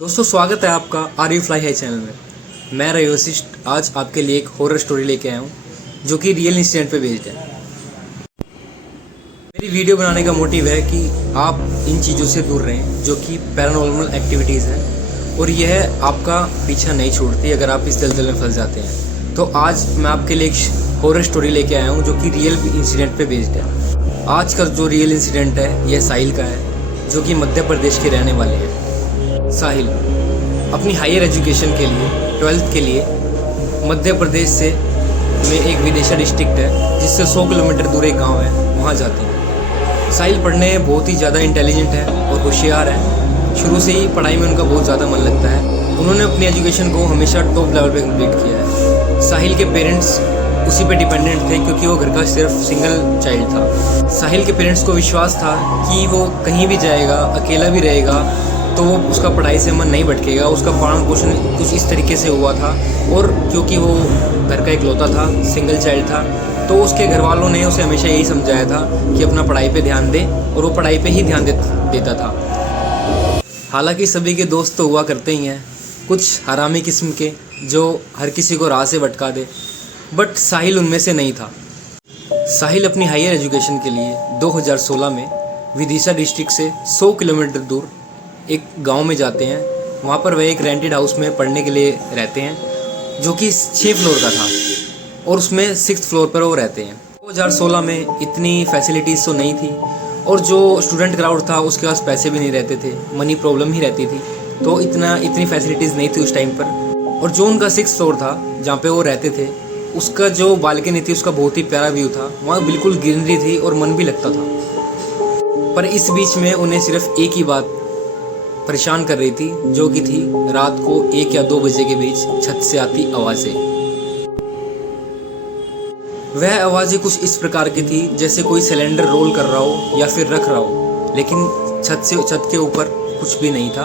दोस्तों स्वागत है आपका are you fly high channel में। मैं रवि वशिष्ठ आज आपके लिए एक हॉरर स्टोरी लेके आया हूँ जो कि रियल इंसिडेंट पे बेस्ड है। मेरी वीडियो बनाने का मोटिव है कि आप इन चीज़ों से दूर रहें जो कि पैरानॉर्मल एक्टिविटीज़ हैं और यह आपका पीछा नहीं छोड़ती अगर आप इस दलदल में फंस जाते हैं। तो आज मैं आपके लिए एक हॉरर स्टोरी लेके आया हूँ जो कि रियल इंसिडेंट पे बेस्ड है। आज का जो रियल इंसिडेंट है यह साहिल का है जो कि मध्य प्रदेश के रहने वाले हैं। साहिल अपनी हायर एजुकेशन के लिए 12th के लिए मध्य प्रदेश से में एक विदिशा डिस्ट्रिक्ट है जिससे 100 किलोमीटर दूर एक गांव है, वहां जाते हैं। साहिल पढ़ने में बहुत ही ज़्यादा इंटेलिजेंट है और होशियार है। शुरू से ही पढ़ाई में उनका बहुत ज़्यादा मन लगता है। उन्होंने अपनी एजुकेशन को हमेशा टॉप लेवल पे कंप्लीट किया है। साहिल के पेरेंट्स उसी पे डिपेंडेंट थे क्योंकि वो घर का सिर्फ सिंगल चाइल्ड था। साहिल के पेरेंट्स को विश्वास था कि वो कहीं भी जाएगा, अकेला भी रहेगा तो वो उसका पढ़ाई से मन नहीं भटकेगा। उसका पालन पोषण कुछ इस तरीके से हुआ था और क्योंकि वो घर का इकलौता था, सिंगल चाइल्ड था, तो उसके घर वालों ने उसे हमेशा यही समझाया था कि अपना पढ़ाई पे ध्यान दे और वो पढ़ाई पे ही ध्यान देता था। हालांकि सभी के दोस्त तो हुआ करते ही हैं, कुछ हरामी किस्म के जो हर किसी को राह से भटका दे, बट साहिल उनमें से नहीं था। साहिल अपनी हायर एजुकेशन के लिए 2016 में विदिशा डिस्ट्रिक्ट से 100 किलोमीटर दूर एक गांव में जाते हैं। वहाँ पर वह एक रेंटेड हाउस में पढ़ने के लिए रहते हैं जो कि 6 फ्लोर का था और उसमें 6th फ्लोर पर वो रहते हैं। 2016 में इतनी फैसिलिटीज़ तो नहीं थी और जो स्टूडेंट क्राउड था उसके पास पैसे भी नहीं रहते थे, मनी प्रॉब्लम ही रहती थी, तो इतनी फैसिलिटीज़ नहीं थी उस टाइम पर। और जो उनका 6th फ्लोर था जहाँ पे वो रहते थे, उसका जो बालकनी थी उसका बहुत ही प्यारा व्यू था। वहाँ बिल्कुल ग्रीनरी थी और मन भी लगता था। पर इस बीच में उन्हें सिर्फ एक ही बात परेशान कर रही थी, जो कि थी रात को 1 या 2 बजे के बीच छत से आती आवाज़ें। वह आवाज़ें कुछ इस प्रकार की थी जैसे कोई सिलेंडर रोल कर रहा हो या फिर रख रहा हो, लेकिन छत के ऊपर कुछ भी नहीं था,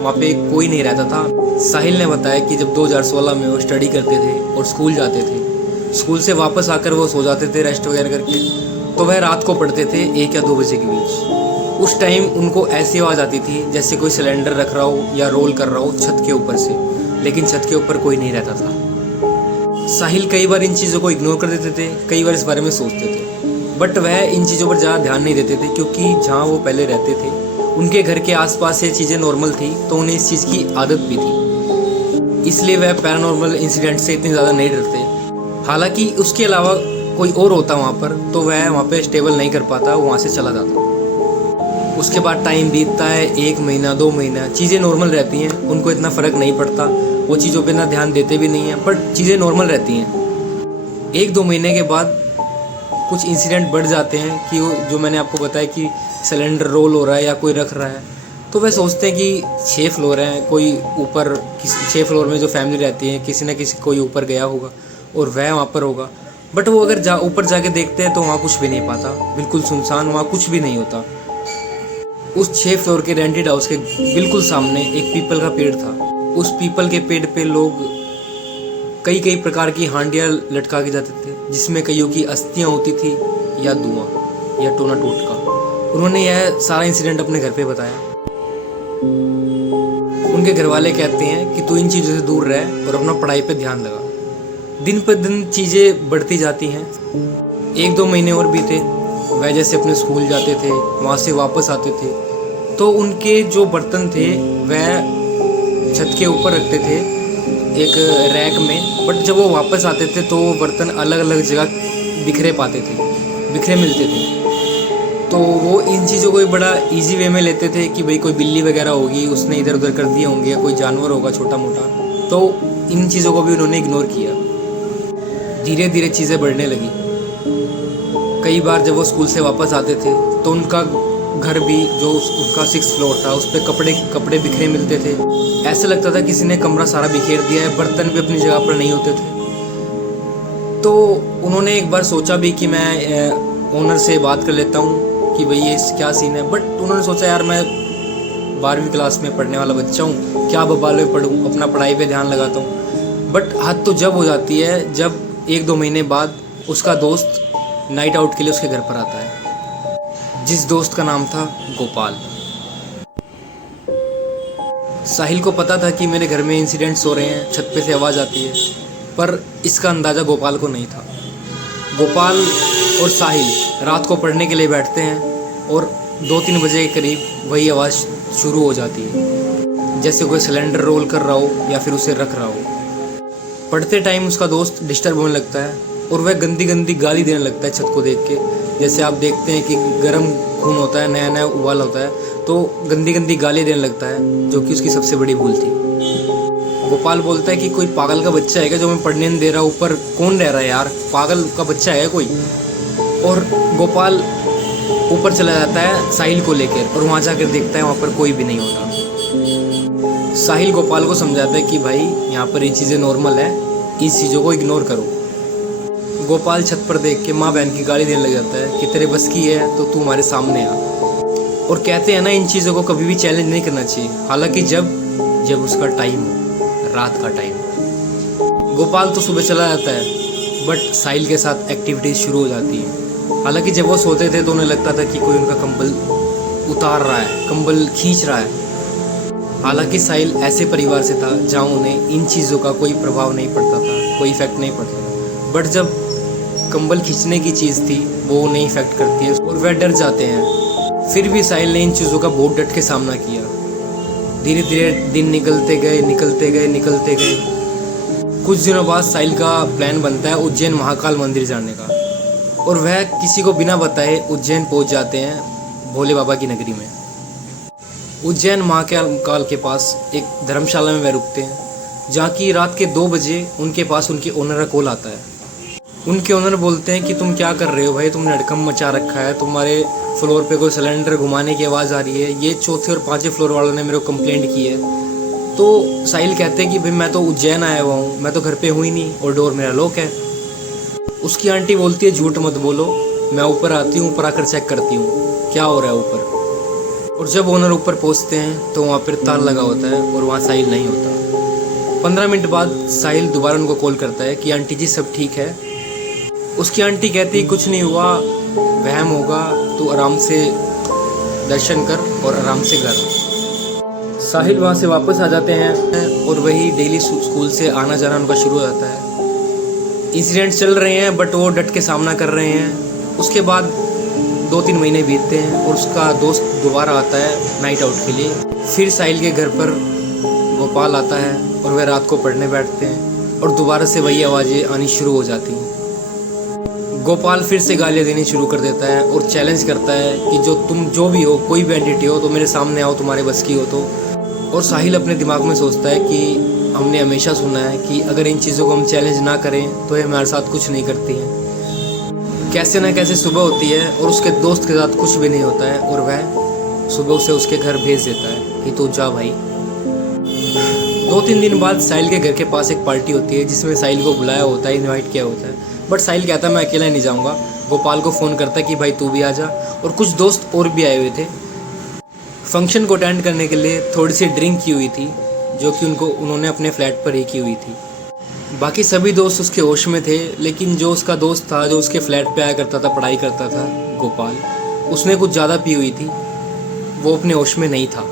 वहाँ पे कोई नहीं रहता था। साहिल ने बताया कि जब 2016 में वो स्टडी करते थे और स्कूल जाते थे, स्कूल से वापस आकर वो सो जाते थे रेस्ट वगैरह करके, तो वह रात को पढ़ते थे 1 या 2 बजे के बीच। उस टाइम उनको ऐसी आवाज़ आती थी जैसे कोई सिलेंडर रख रहा हो या रोल कर रहा हो छत के ऊपर से, लेकिन छत के ऊपर कोई नहीं रहता था। साहिल कई बार इन चीज़ों को इग्नोर कर देते थे, कई बार इस बारे में सोचते थे, बट वह इन चीज़ों पर ज़्यादा ध्यान नहीं देते थे क्योंकि जहाँ वो पहले रहते थे उनके घर के आसपास ये चीज़ें नॉर्मल थी, तो उन्हें इस चीज़ की आदत भी थी, इसलिए वह पैरानॉर्मल इंसिडेंट से इतने ज़्यादा नहीं डरते। हालांकि उसके अलावा कोई और होता वहाँ पर तो वह वहाँ पर स्टेबल नहीं कर पाता, वहाँ से चला जाता। उसके बाद टाइम बीतता है, 1 महीना 2 महीना, चीज़ें नॉर्मल रहती हैं, उनको इतना फ़र्क नहीं पड़ता, वो चीज़ों पे इतना ध्यान देते भी नहीं हैं, बट चीज़ें नॉर्मल रहती हैं। 1-2 महीने के बाद कुछ इंसिडेंट बढ़ जाते हैं कि जो मैंने आपको बताया कि सिलेंडर रोल हो रहा है या कोई रख रहा है, तो वह सोचते हैं कि 6 फ्लोर हैं, कोई ऊपर 6 फ्लोर में जो फैमिली रहती है किसी न किसी कोई ऊपर गया होगा और वह वहाँ पर होगा, बट वो अगर ऊपर जाके देखते हैं तो वहाँ कुछ भी नहीं पाता, बिल्कुल सुनसान, वहाँ कुछ भी नहीं होता। उस 6 फ्लोर के रेंटेड हाउस के बिल्कुल सामने एक पीपल का पेड़ था। उस पीपल के पेड़ पे लोग कई प्रकार की हांडियाँ लटका के जाते थे जिसमें कईयों की अस्थियाँ होती थी या धुआं या टोना टोटका। उन्होंने यह सारा इंसिडेंट अपने घर पे बताया। उनके घर वाले कहते हैं कि तू इन चीज़ों से दूर रह और अपना पढ़ाई पे ध्यान लगा। दिन पर दिन चीज़ें बढ़ती जाती हैं। 1-2 महीने और बीते, वह जैसे अपने स्कूल जाते थे, वहाँ से वापस आते थे, तो उनके जो बर्तन थे वह छत के ऊपर रखते थे एक रैक में, बट जब वो वापस आते थे तो वो बर्तन अलग अलग जगह बिखरे मिलते थे। तो वो इन चीज़ों को बड़ा इजी वे में लेते थे कि भाई कोई बिल्ली वगैरह होगी, उसने इधर उधर कर दिए होंगे, या कोई जानवर होगा छोटा मोटा, तो इन चीज़ों को भी उन्होंने इग्नोर किया। धीरे धीरे चीज़ें बढ़ने लगी। कई बार जब वो स्कूल से वापस आते थे तो उनका घर भी जो उसका 6th फ्लोर था उस पर कपड़े बिखरे मिलते थे। ऐसा लगता था किसी ने कमरा सारा बिखेर दिया है, बर्तन भी अपनी जगह पर नहीं होते थे। तो उन्होंने एक बार सोचा भी कि मैं ओनर से बात कर लेता हूँ कि भाई ये क्या सीन है, बट उन्होंने सोचा यार मैं 12वीं क्लास में पढ़ने वाला बच्चा हूँ, क्या बबाल में पढ़ूँ, अपना पढ़ाई पे ध्यान लगाता हूँ। बट हद तो जब हो जाती है जब 1-2 महीने बाद उसका दोस्त नाइट आउट के लिए उसके घर पर आता है, जिस दोस्त का नाम था गोपाल। साहिल को पता था कि मेरे घर में इंसिडेंट्स हो रहे हैं, छत पे से आवाज़ आती है, पर इसका अंदाज़ा गोपाल को नहीं था। गोपाल और साहिल रात को पढ़ने के लिए बैठते हैं और 2-3 बजे के करीब वही आवाज़ शुरू हो जाती है, जैसे कोई सिलेंडर रोल कर रहा हो या फिर उसे रख रहा हो। पढ़ते टाइम उसका दोस्त डिस्टर्ब होने लगता है और वह गंदी गंदी गाली देने लगता है छत को देख के। जैसे आप देखते हैं कि गर्म खून होता है, नया नया उबाल होता है, तो गंदी गंदी गाली देने लगता है, जो कि उसकी सबसे बड़ी भूल थी। गोपाल बोलता है कि कोई पागल का बच्चा है क्या जो मैं पढ़ने नहीं दे रहा, ऊपर कौन रह रहा है यार, पागल का बच्चा है कोई। और गोपाल ऊपर चला जाता है साहिल को लेकर और वहाँ जाकर देखता है वहाँ पर कोई भी नहीं होता। साहिल गोपाल को समझाता है कि भाई यहाँ पर ये चीज़ें नॉर्मल है, इस चीज़ों को इग्नोर करो। गोपाल छत पर देख के माँ बहन की गाली देने लग जाता है कि तेरे बस की है तो तू हमारे सामने आ। और कहते हैं ना, इन चीज़ों को कभी भी चैलेंज नहीं करना चाहिए, हालांकि जब उसका टाइम हो, रात का टाइम। गोपाल तो सुबह चला जाता है, बट साहिल के साथ एक्टिविटीज़ शुरू हो जाती है। हालांकि जब वो सोते थे तो उन्हें लगता था कि कोई उनका कंबल उतार रहा है, कंबल खींच रहा है। हालांकि साहिल ऐसे परिवार से था जहाँ उन्हें इन चीज़ों का कोई प्रभाव नहीं पड़ता था, कोई इफेक्ट नहीं पड़ता था। बट जब कंबल खींचने की चीज़ थी वो उन्हें इफेक्ट करती है और वह डर जाते हैं। फिर भी साहिल ने इन चीज़ों का बहुत डट के सामना किया। धीरे धीरे दिन निकलते गए। कुछ दिनों बाद साहिल का प्लान बनता है उज्जैन महाकाल मंदिर जाने का, और वह किसी को बिना बताए उज्जैन पहुंच जाते हैं भोले बाबा की नगरी में। उज्जैन महाकाल के पास एक धर्मशाला में वह रुकते हैं, जहाँ की रात के 2 बजे उनके पास उनके ओनर का कॉल आता है। उनके ओनर बोलते हैं कि तुम क्या कर रहे हो भाई, तुमने हड़कंप मचा रखा है, तुम्हारे फ्लोर पे कोई सिलेंडर घुमाने की आवाज़ आ रही है, ये 4थे और 5वें फ्लोर वालों ने मेरे को कंप्लेंट की है। तो साहिल कहते हैं कि भाई मैं तो उज्जैन आया हुआ हूँ, मैं तो घर पे हुई नहीं और डोर मेरा लॉक है। उसकी आंटी बोलती है झूठ मत बोलो, मैं ऊपर आती हूँ, ऊपर आकर चेक करती हूँ क्या हो रहा है ऊपर। और जब ओनर ऊपर पहुँचते हैं तो वहाँ पर ताला लगा होता है और वहाँ साहिल नहीं होता। 15 मिनट बाद साहिल दोबारा उनको कॉल करता है कि आंटी जी सब ठीक है। उसकी आंटी कहती है कुछ नहीं हुआ, वहम होगा, तू आराम से दर्शन कर और आराम से घर। साहिल वहाँ से वापस आ जाते हैं और वही डेली स्कूल से आना जाना उनका शुरू हो जाता है। इंसिडेंट्स चल रहे हैं बट वो डट के सामना कर रहे हैं। उसके बाद 2-3 महीने बीतते हैं और उसका दोस्त दोबारा आता है नाइट आउट के लिए। फिर साहिल के घर पर गोपाल आता है और वह रात को पढ़ने बैठते हैं और दोबारा से वही आवाज़ें आनी शुरू हो जाती हैं। गोपाल फिर से गालियाँ देनी शुरू कर देता है और चैलेंज करता है कि तुम जो भी हो, कोई भी एंटिटी हो, तो मेरे सामने आओ, तुम्हारे बस की हो तो। और साहिल अपने दिमाग में सोचता है कि हमने हमेशा सुना है कि अगर इन चीज़ों को हम चैलेंज ना करें तो ये हमारे साथ कुछ नहीं करती हैं। कैसे ना कैसे सुबह होती है और उसके दोस्त के साथ कुछ भी नहीं होता है और वह सुबह उसे उसके घर भेज देता है कि तू जा भाई। 2-3 दिन बाद साहिल के घर के पास एक पार्टी होती है जिसमें साहिल को बुलाया होता है, इनवाइट किया होता है, बट साहिल कहता है मैं अकेला नहीं जाऊंगा। गोपाल को फ़ोन करता है कि भाई तू भी आ जा, और कुछ दोस्त और भी आए हुए थे। फंक्शन को अटेंड करने के लिए थोड़ी सी ड्रिंक की हुई थी, जो कि उन्होंने अपने फ्लैट पर ही की हुई थी। बाकी सभी दोस्त उसके होश में थे, लेकिन जो उसका दोस्त था जो उसके फ्लैट पे आया करता था, पढ़ाई करता था, गोपाल, उसने कुछ ज़्यादा पी हुई थी, वो अपने होश में नहीं था।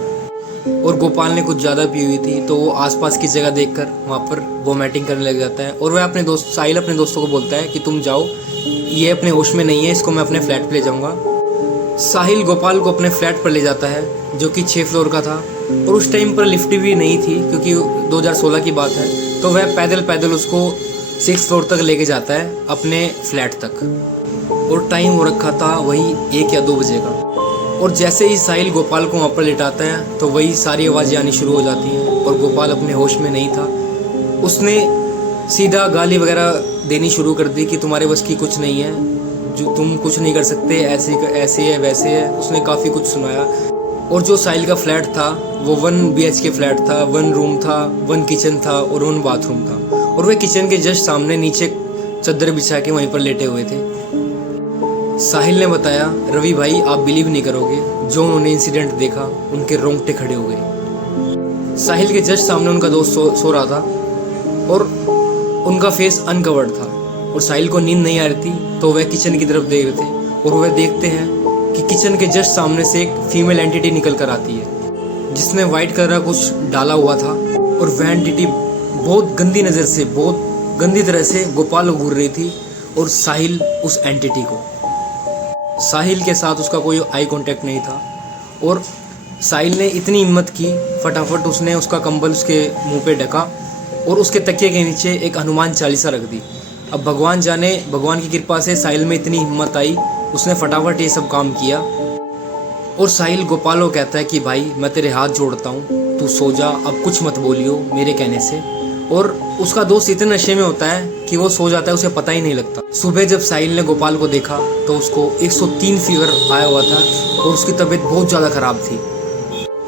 और गोपाल ने कुछ ज़्यादा पी हुई थी तो वो आसपास की जगह देखकर वहाँ पर वोमिटिंग करने लग जाता है। और वह साहिल अपने दोस्तों को बोलता है कि तुम जाओ, ये अपने होश में नहीं है, इसको मैं अपने फ्लैट पे ले जाऊँगा। साहिल गोपाल को अपने फ्लैट पर ले जाता है जो कि 6 फ्लोर का था, और उस टाइम पर लिफ्ट भी नहीं थी क्योंकि 2016 की बात है। तो वह पैदल उसको 6 फ्लोर तक लेके जाता है अपने फ्लैट तक, और टाइम हो रखा था वही 1 या 2 बजे का। और जैसे ही साहिल गोपाल को वहाँ पर लेटाता है तो वही सारी आवाज़ें आनी शुरू हो जाती हैं और गोपाल अपने होश में नहीं था। उसने सीधा गाली वगैरह देनी शुरू कर दी कि तुम्हारे बस की कुछ नहीं है, जो तुम कुछ नहीं कर सकते, ऐसे है वैसे है। उसने काफ़ी कुछ सुनाया। और जो साहिल का फ्लैट था वो 1 BHK फ्लैट था, 1 रूम था, 1 किचन था और 1 बाथरूम था। और वह किचन के जस्ट सामने नीचे चादर बिछा के वहीं पर लेटे हुए थे। साहिल ने बताया, रवि भाई आप बिलीव नहीं करोगे, जो उन्होंने इंसिडेंट देखा उनके रोंगटे खड़े हो गए। साहिल के जस्ट सामने उनका दोस्त सो रहा था और उनका फेस अनकवर्ड था, और साहिल को नींद नहीं आ रही थी। तो वह किचन की तरफ देख रहे थे और वह देखते हैं कि किचन के जस्ट सामने से एक फीमेल एंटिटी निकल कर आती है। जिसमें वाइट कलर का कुछ डाला हुआ था, और वह एंटिटी बहुत गंदी नज़र से, बहुत गंदी तरह से गोपाल को घूर रही थी। और साहिल उस एंटिटी को, साहिल के साथ उसका कोई आई कांटेक्ट नहीं था। और साहिल ने इतनी हिम्मत की, फटाफट उसने उसका कंबल उसके मुंह पे ढका और उसके तकिए के नीचे एक हनुमान चालीसा रख दी। अब भगवान जाने, भगवान की कृपा से साहिल में इतनी हिम्मत आई, उसने फटाफट ये सब काम किया। और साहिल गोपाल को कहता है कि भाई मैं तेरे हाथ जोड़ता हूँ, तू सो जा, अब कुछ मत बोलियो मेरे कहने से। और उसका दोस्त इतने नशे में होता है कि वो सो जाता है, उसे पता ही नहीं लगता। सुबह जब साहिल ने गोपाल को देखा तो उसको 103 फीवर आया हुआ था और उसकी तबीयत बहुत ज़्यादा ख़राब थी।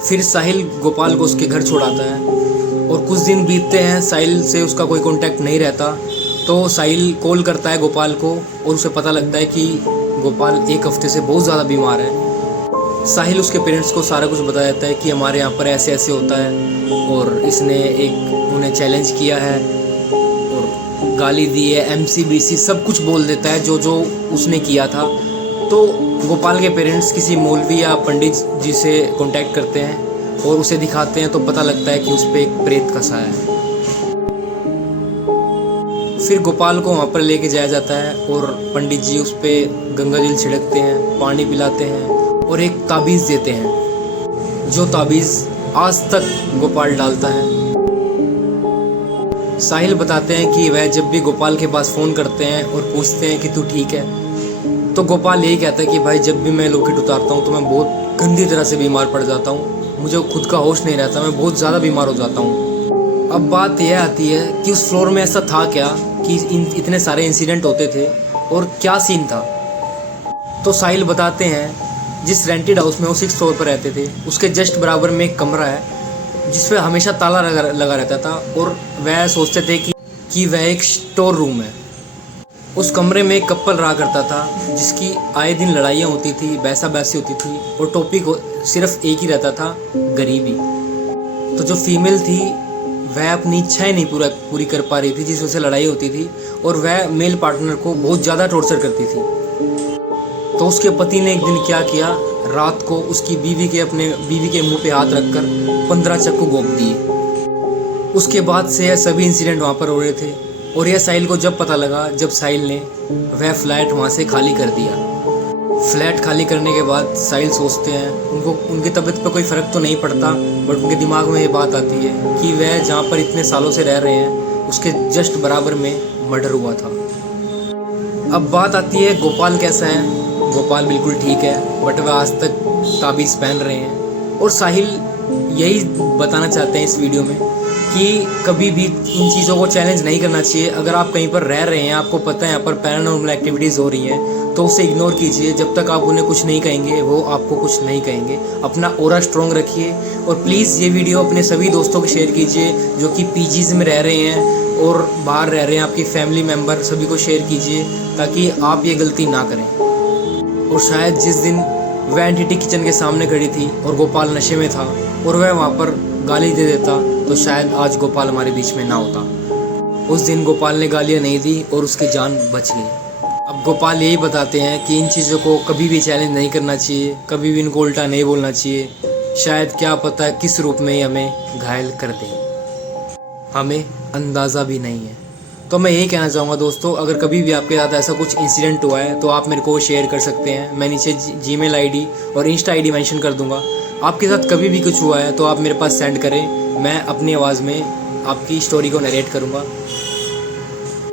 फिर साहिल गोपाल को उसके घर छोड़ाता है और कुछ दिन बीतते हैं, साहिल से उसका कोई कांटेक्ट नहीं रहता। तो साहिल कॉल करता है गोपाल को और उसे पता लगता है कि गोपाल एक हफ्ते से बहुत ज़्यादा बीमार है। साहिल उसके पेरेंट्स को सारा कुछ बता देता है कि हमारे यहाँ पर ऐसे ऐसे होता है और इसने उन्हें चैलेंज किया है और गाली दी है, MCBC सब कुछ बोल देता है जो जो उसने किया था। तो गोपाल के पेरेंट्स किसी मौलवी या पंडित जी से कांटेक्ट करते हैं और उसे दिखाते हैं, तो पता लगता है कि उस पर एक प्रेत का साया है। फिर गोपाल को वहाँ पर लेके जाया जाता है और पंडित जी उस पर गंगा जल छिड़कते हैं, पानी पिलाते हैं और एक ताबीज़ देते हैं, जो ताबीज़ आज तक गोपाल डालता है। साहिल बताते हैं कि वह जब भी गोपाल के पास फ़ोन करते हैं और पूछते हैं कि तू ठीक है, तो गोपाल यही कहता है कि भाई जब भी मैं लॉकेट उतारता हूँ तो मैं बहुत गंदी तरह से बीमार पड़ जाता हूँ, मुझे खुद का होश नहीं रहता, मैं बहुत ज़्यादा बीमार हो जाता हूँ। अब बात यह आती है कि उस फ्लोर में ऐसा था क्या कि इतने सारे इंसिडेंट होते थे और क्या सीन था। तो साहिल बताते हैं जिस रेंटेड हाउस में वो 6th फ्लोर पर रहते थे, उसके जस्ट बराबर में एक कमरा है जिस पर हमेशा ताला लगा रहता था और वह सोचते थे कि वह एक स्टोर रूम है। उस कमरे में एक कपल रहा करता था जिसकी आए दिन लड़ाइयाँ होती थी, बहसा बहसी होती थी और टॉपिक सिर्फ एक ही रहता था, गरीबी। तो जो फीमेल थी वह अपनी इच्छाएं नहीं पूरी कर पा रही थी, जिस वजह से लड़ाई होती थी और वह मेल पार्टनर को बहुत ज़्यादा टॉर्चर करती थी। तो उसके पति ने एक दिन क्या किया, रात को उसकी बीवी के मुंह पे हाथ रखकर 15 चाकू घोंप दिए। उसके बाद से यह सभी इंसिडेंट वहाँ पर हो रहे थे और यह साहिल को जब पता लगा, जब साहिल ने वह फ्लैट वहाँ से खाली कर दिया। फ्लैट खाली करने के बाद साहिल सोचते हैं, उनकी तबीयत पर कोई फ़र्क तो नहीं पड़ता, बट उनके दिमाग में ये बात आती है कि वह जहाँ पर इतने सालों से रह रहे हैं उसके जस्ट बराबर में मर्डर हुआ था। अब बात आती है गोपाल कैसा है। गोपाल बिल्कुल ठीक है, बट वह आज तक ताबीज़ पहन रहे हैं। और साहिल यही बताना चाहते हैं इस वीडियो में कि कभी भी इन चीज़ों को चैलेंज नहीं करना चाहिए। अगर आप कहीं पर रह रहे हैं, आपको पता है यहाँ पर पैरानॉर्मल एक्टिविटीज़ हो रही हैं, तो उसे इग्नोर कीजिए। जब तक आप उन्हें कुछ नहीं कहेंगे वो आपको कुछ नहीं कहेंगे। अपना ऑरा स्ट्रॉन्ग रखिए और प्लीज़ ये वीडियो अपने सभी दोस्तों को शेयर कीजिए जो कि पीजीज़ में रह रहे हैं और बाहर रह रहे हैं, आपकी फैमिली मेम्बर, सभी को शेयर कीजिए ताकि आप ये गलती ना करें। और शायद जिस दिन वह एंटिटी किचन के सामने खड़ी थी और गोपाल नशे में था और वह वहाँ पर गाली दे देता, तो शायद आज गोपाल हमारे बीच में ना होता। उस दिन गोपाल ने गालियाँ नहीं दी और उसकी जान बच गई। अब गोपाल यही बताते हैं कि इन चीज़ों को कभी भी चैलेंज नहीं करना चाहिए, कभी भी इनको उल्टा नहीं बोलना चाहिए। शायद क्या पता है किस रूप में हमें घायल कर दें, हमें अंदाज़ा भी नहीं है। तो मैं यही कहना चाहूँगा दोस्तों, अगर कभी भी आपके साथ ऐसा कुछ इंसिडेंट हुआ है तो आप मेरे को शेयर कर सकते हैं। मैं नीचे जीमेल आईडी और इंस्टा आईडी मेंशन कर दूँगा। आपके साथ कभी भी कुछ हुआ है तो आप मेरे पास सेंड करें, मैं अपनी आवाज़ में आपकी स्टोरी को नरेट करूँगा।